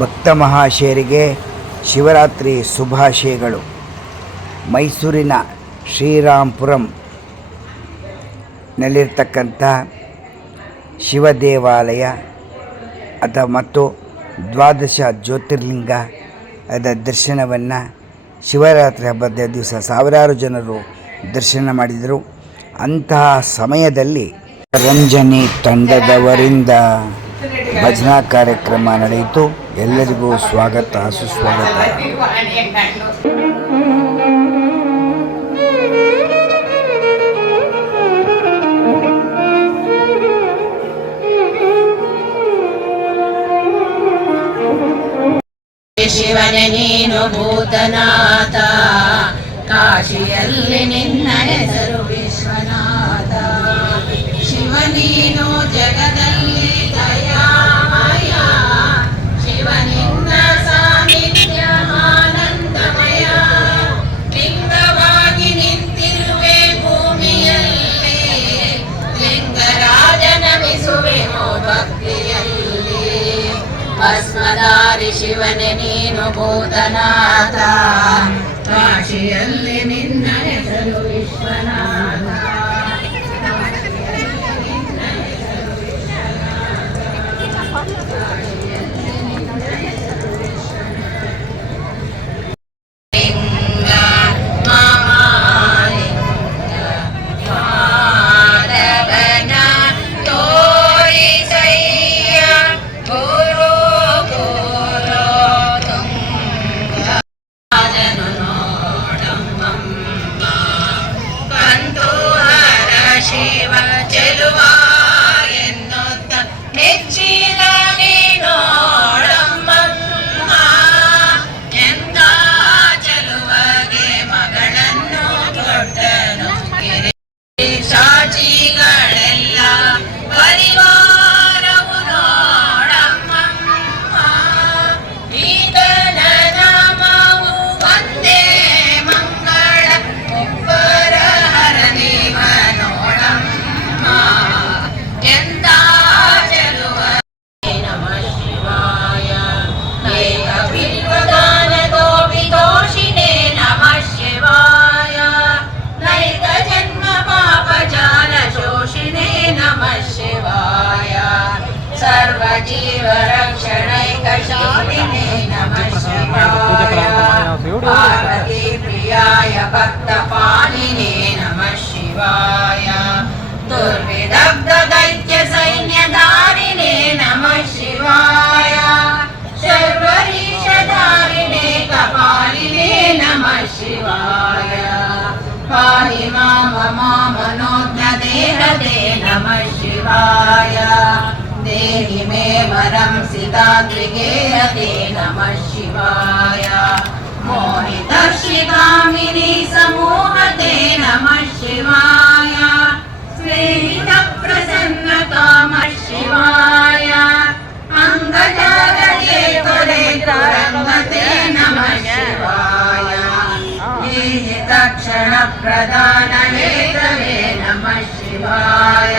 ಭಕ್ತ ಮಹಾಶಯರಿಗೆ ಶಿವರಾತ್ರಿ ಶುಭಾಶಯಗಳು. ಮೈಸೂರಿನ ಶ್ರೀರಾಂಪುರಂನಲ್ಲಿರ್ತಕ್ಕಂಥ ಶಿವ ದೇವಾಲಯ ಮತ್ತು ದ್ವಾದಶ ಜ್ಯೋತಿರ್ಲಿಂಗದ ದರ್ಶನವನ್ನು ಶಿವರಾತ್ರಿ ಹಬ್ಬದ ದಿವಸ ಸಾವಿರಾರು ಜನರು ದರ್ಶನ ಮಾಡಿದರು. ಅಂತಹ ಸಮಯದಲ್ಲಿ ರಂಜನಿ ತಂಡದವರಿಂದ ಭಜನಾ ಕಾರ್ಯಕ್ರಮ ನಡೆಯಿತು. ಎಲ್ಲರಿಗೂ ಸ್ವಾಗತ ಸುಸ್ವಾಗತ. ಶಿವನೇ ನೀನು ಭೂತನಾಥ, ಕಾಶಿಯಲ್ಲಿ ನಿನ್ನ ಹೆಸರು ವಿಶ್ವನಾಥ. ಶಿವ ನೀನು ಜಗದಲ್ಲಿ ದಯಾಮಯ, ಶಿವ ನಿನ್ನ ಸಾನ್ನಿಧ್ಯ ಆನಂದಮಯ. ಲಿಂಗವಾಗಿ ನಿಂತಿರುವೆ ಭೂಮಿಯಲ್ಲಿ, ಲಿಂಗರಾಜನಮಿಸುವೆನೋ ಭಕ್ತಿಯಲ್ಲಿ. ಭಸ್ಮಧಾರಿ ಶಿವನೇ ನೀನು ಭೂತನಾಥ, ಕಾಶಿಯಲ್ಲಿ ನಿನ್ನ ಹೆಸರು ವಿಶ್ವನಾಥ. ಸಾಚಿಗಳೆಲ್ಲ ಪರಿವಾರವು ನೋಡಮ್ಮಮ್ಮ, ಈತನ ನಾಮವು ಒಂದೇ ಮಂಗಳ, ಒಬ್ಬರ ಹರನಿವ ನೋಡಮ್ಮ. ಎಂತ ಚೆಲುವ ನಮಃ ಶಿವಾಯ, ಏಕ ಬಿಲ್ವದಾನ ಗೋಪಿತೋಷಿಣೇ ನಮಃ ಶಿವಾಯ, ನೈಕ ಜನ್ಮ ಪಾಪ ಜಾಲ ಶೋಷಿಣೇ ನಮಃ ಶಿವಾಯ, ಸರ್ವ ಜೀವ ರಕ್ಷಣೈಕ ಶಾಲಿನೇ ನಮಃ ಶಿವಾಯ, ಪಾರ್ವತಿ ಪ್ರಿಯಾಯ ಭಕ್ತ ಪಾಲಿನೇ ನಮಃ ಶಿವಾಯ, ದುರ್ವಿದಗ್ಧ ದೈತ್ಯ ಸೈನ್ಯಧಾರಿಣೇ ನಮಃ ಶಿವಾಯ, ಶರ್ವರೀಶಧಾರಿಣೇ ಕಪಾಲಿನೇ ನಮಃ ಶಿವಾಯ, ಪಾಹಿ ಮಾಮ ಮನೋಜ್ಞ ದೇಹದೇ ನಮಃ ಶಿವಾಯ, ದೇಹಿ ಮೇ ವರಂ ಸಿತಾದ್ರಿಗೇಹದೇ ನಮಃ ಶಿವಾಯ, ಮೋಹಿತರ್ಷಿಗಾಮಿನಿ ಸಮೂಹದೇ ನಮಃ ಶಿವಾಯ, ಸ್ನೇಹಿತ ಪ್ರಸನ್ನ ಕಾಮ ಶಿವಾಯ, ಅಂಗಜಾಗೇ ತೊರೆ ತುರಂಗತೆ ನಮಃ ಶಿವಾಯ, ತಕ್ಷಣ ಪ್ರಧಾನ ಹೇತವೇ ನಮಃ ಶಿವಾಯ.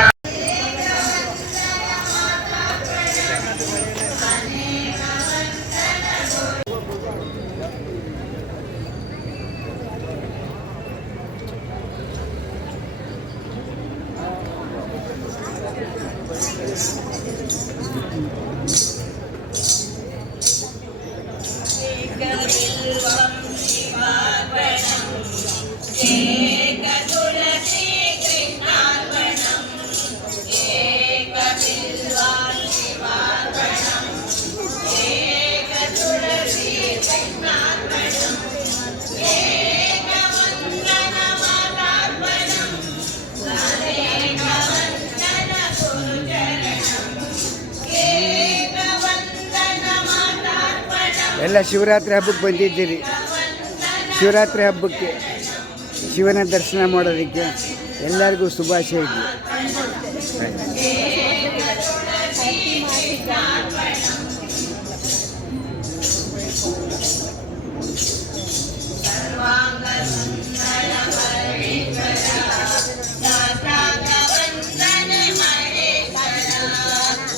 ಏಕ ತುಳಸಿ ಕೃಷ್ಣಾರ್ಪಣಂ, ಏಕ ಬಿಲ್ವಾನ್ ಶಿವಾರ್ಪಣಂ, ಏಕ ತುಳಸಿ ಕೃಷ್ಣಾರ್ಪಣಂ, ಏಕ ವಂದನ ಮಾತಾರ್ಪಣಂ, ಅನೇಕ ವಂದನ ಗುರುಚರಣಂ, ಏಕ ವಂದನ ಮಾತಾರ್ಪಣಂ. ಎಲ್ಲ ಶಿವರಾತ್ರಿ ಹಬ್ಬಕ್ಕೆ ಬಂದಿದ್ದೀರಿ. ಶಿವರಾತ್ರಿ ಹಬ್ಬಕ್ಕೆ ಶಿವನ ದರ್ಶನ ಮಾಡೋದಕ್ಕೆ ಎಲ್ಲರಿಗೂ ಶುಭಾಶಯ ಇರಲಿ.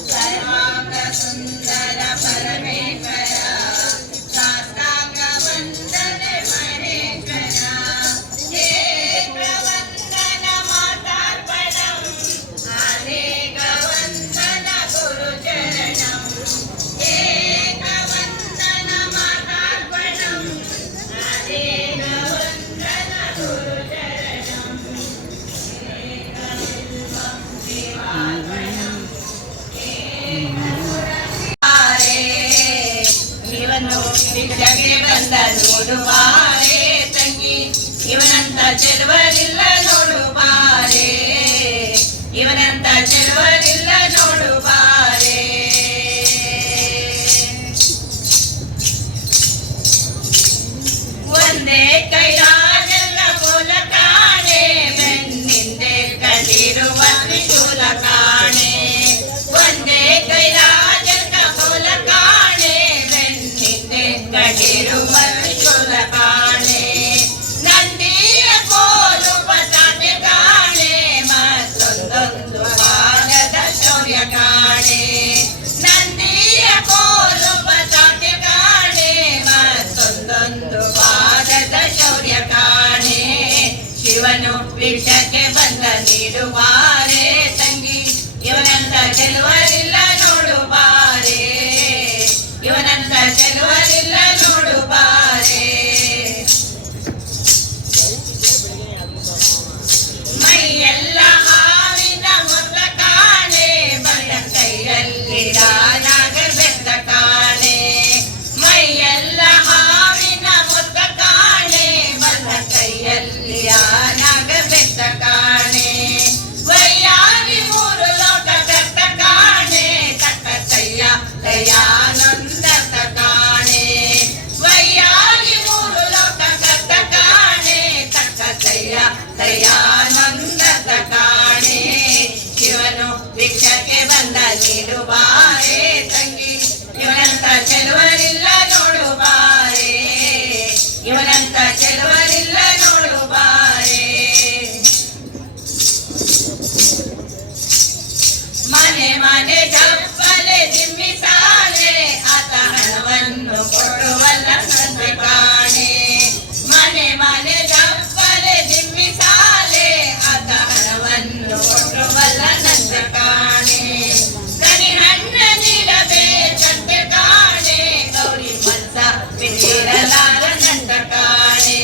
ಸರ್ವಾಂಗ ಸುಂದರ ಪರಮೇಶ್ವರ ಶಿವನು ಭಿಕ್ಷಕ್ಕೆ ಬಂದ ನೋಡುವಾರೆ ತಂಗಿ ಇವನಂತ ಚೆಲುವರಿಲ್ಲ ನೋಡುವಾರೆ ಇವನಂತ ಚೆಲುವರಿಲ್ಲ ನೋಡುವಾರೆ ಒಂದೇ ಕೈಲಾಜಲ್ಲ ಕೋಲ ಕಾಣೆ ಬೆನ್ನಿಂದೆ ಕಟ್ಟಿರುವ ತ್ರಿಶೂಲ ಕಾಣೆ ಒಂದೇ ಕೈಲಾಜಲ್ಲ ಕೋಲ ಕಾಣೆ ಬೆನ್ನಿಂದೆ ಕಟ್ಟಿರುವ ತ್ರಿಶೂಲ ಕಾಣೆ ನಂದಿಯ ಕೋಲು ಪತಾಕೆ ಕಾಣೆ ಮತ್ತೊಂದೊಂದು ಪಾದದ ಶೌರ್ಯ ಕಾಣೆ ನಂದಿಯ ಕೋಲು ಪತಾಕೆ ಕಾಣೆ ಮತ್ತೊಂದೊಂದು ಪಾದದ ಶೌರ್ಯ ಕಾಣೆ ಶಿವನು ಭಿಕ್ಷಕ್ಕೆ ಬಂದ ನೀಡುವಾರೆ ತಂಗಿ ಇವನಂತ ಚೆಲುವರಿಲ್ಲ ನೋಡುವಾರೆ ಇವನಂತ ಚೆಲುವರಿಲ್ಲ ನೋಡುವಾರೆ ಮೈಯೆಲ್ಲ ಹಾವಿನ ಮೊತ್ತ ಕಾಣೆ ಬಲ ಕೈಯಲ್ಲಿ ನಾಗ ಬೆತ್ತ ಕಾಣೆ ಮೈಯೆಲ್ಲ ಹಾವಿನ ಮೊತ್ತ ಕಾಣೆ ಬಲ ಕೈಯಲ್ಲಿ ನಾಗ ಬೆತ್ತ ಕಾಣೆ ವೈಯಾರಿ ಮೂರು ಲೋಕ ಕಟ್ಟ ಕಾಣೆ ತಕ್ಕ ತಯ್ಯ ದಯಾನಂದತ ಕಾಣೆ ವೈಯಾರಿ ಮೂರು ಲೋಕ ಕಟ್ಟ ಕಾಣೆ ತಕ್ಕ ತಯ್ಯ ದಯಾನಂದತ ಕಾಣೆ ಶಿವನು ಭಿಕ್ಷಕ್ಕೆ ಬಂದ ನೀಡುವಾರೆ ತಂಗಿ ಇವನಂತ ಚೆಲುವರಿಲ್ಲ ನೋಡುವಾರೆ ಇವನಂತ ಚೆಲುವರಿಲ್ಲ ನೋಡುವಾರೆ ಮನೆ ಮನೆ ಜಪ್ಪಲೆ ಜಿಮ್ಮಿಸಾಲೆ ಆತ ಹಣವನ್ನು ಕೊಡುವಲ್ಲ ನಂತೆ ಕಾಣೆ ಮನೆ ಮನೆ ಜಪ್ಪಲೆ ಜಿಮ್ಮಿಸಾಲೆ ಆತ ಹಣವನ್ನು ಕೊಡುವಲ್ಲ ನಂತೆ ಕಾಣೆ ಕನಿ ಹಣ್ಣ ನೀಡಬೇಕಂತೆ ಕಾಣೆ ಗೌರಿ ಮನಸ ಬಿಟ್ಟಿರಲಾರ ನಂತ ಕಾಣೆ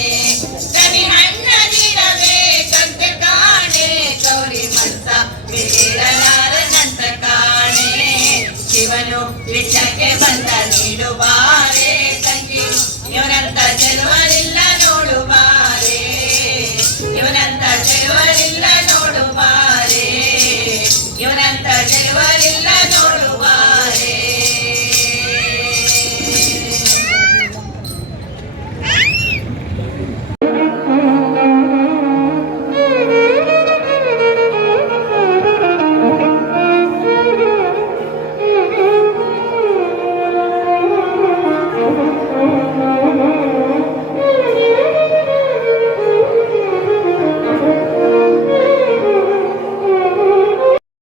ಕನಿ ಹಣ್ಣ ನೀಡಬೇಕಂತೆ ಕಾಣೆ ಗೌರಿ ಮನಸ ಬಿಟ್ಟಿರಲಾರ ನಂತ ಕಾಣೆ ಶಿವನು ಭಿಕ್ಷಕ್ಕೆ ಬಂದ ನೀಡುವಾರೆ ತಂಗಿ ಇವನಂತ ಚೆಲುವರಿಲ್ಲ